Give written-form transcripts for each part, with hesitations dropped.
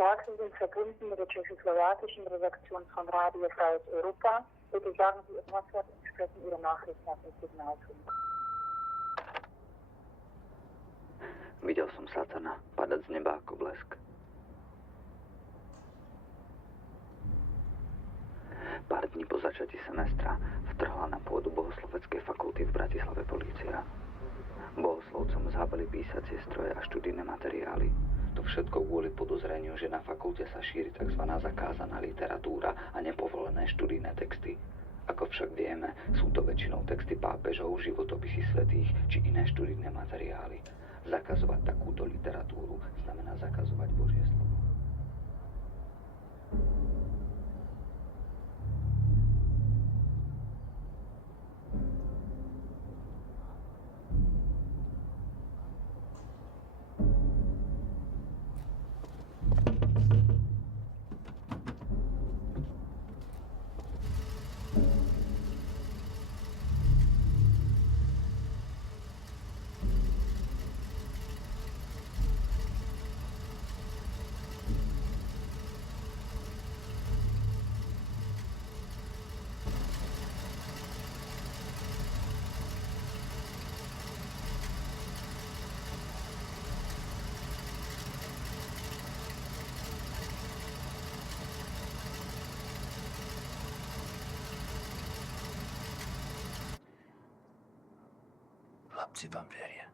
Tag, Sie sind verbunden mit der tschechoslowakischen Redaktion von Radio Freies Europa. Bitte sagen Sie Ihr Passwort und sprechen Ihre Nachricht nach dem Signalton. Videl som Satana padať z neba ako blesk. Pár dní po začatí semestra vtrhla na pôdu bohosloveckej fakulty v Bratislave polícia. Bohoslovcom zhábali písacie stroje a študijné materiály. To všetko kvôli podozreniu, že na fakulte sa šíri tzv. Zakázaná literatúra a nepovolené študijné texty. Ako však vieme, sú to väčšinou texty pápežov, životopisy svätých či iné študijné materiály. Zakazovať takúto literatúru znamená zakazovať Božie slovo. Chlapci vám veria.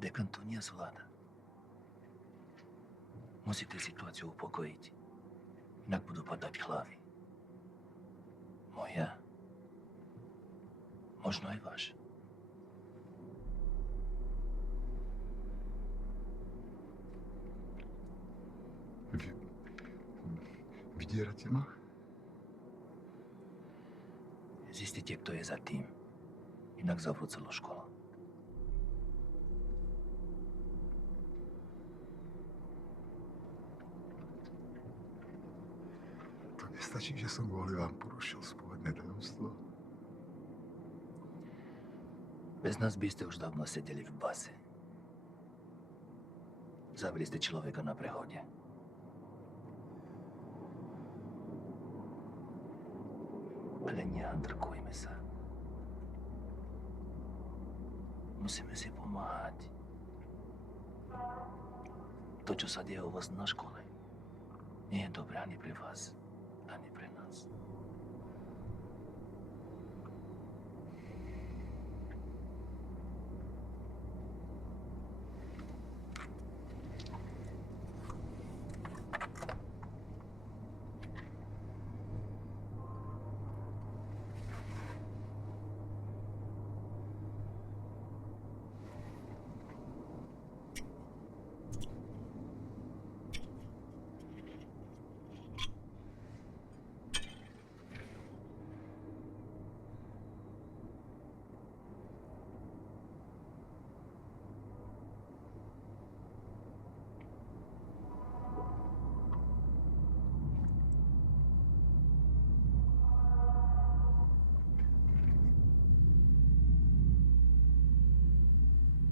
Dekan to nezvláda. Musíte situáciu upokojiť, inak budú padať hlavy. Moja. Možno aj vaša. Vydierate ma? Zistite, kto je za tým. Inak zavrú celú školu. To nestačí, že som kvôli vám porušil spovedné tajomstvo? Bez nás by ste už dávno sedeli v base. Zavili ste človeka na prehode. Ale nehandrkujme sa. Musíme si pomáhať. To, čo sa deje u vás na škole, nie je dobré ani pre vás, ani pre nás.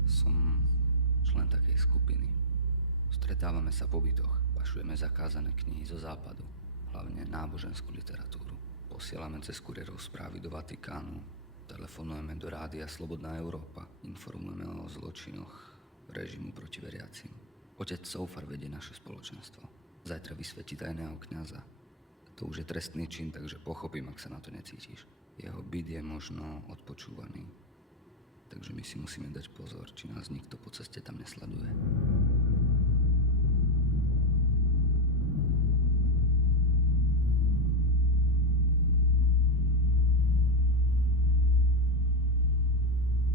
Som člen takej skupiny. Stretávame sa po bytoch, pašujeme zakázané knihy zo západu, hlavne náboženskú literatúru. Posielame cez kurierov správy do Vatikánu, telefonujeme do rádia Slobodná Európa, informujeme o zločinoch režimu proti veriacim. Otec Soufar vedie naše spoločenstvo. Zajtra vysvetí tajného kňaza. To už je trestný čin, takže pochopím, ak sa na to necítiš. Jeho byt je možno odpočúvaný. Takže my si musíme dať pozor, či nás nikto po ceste tam nesleduje.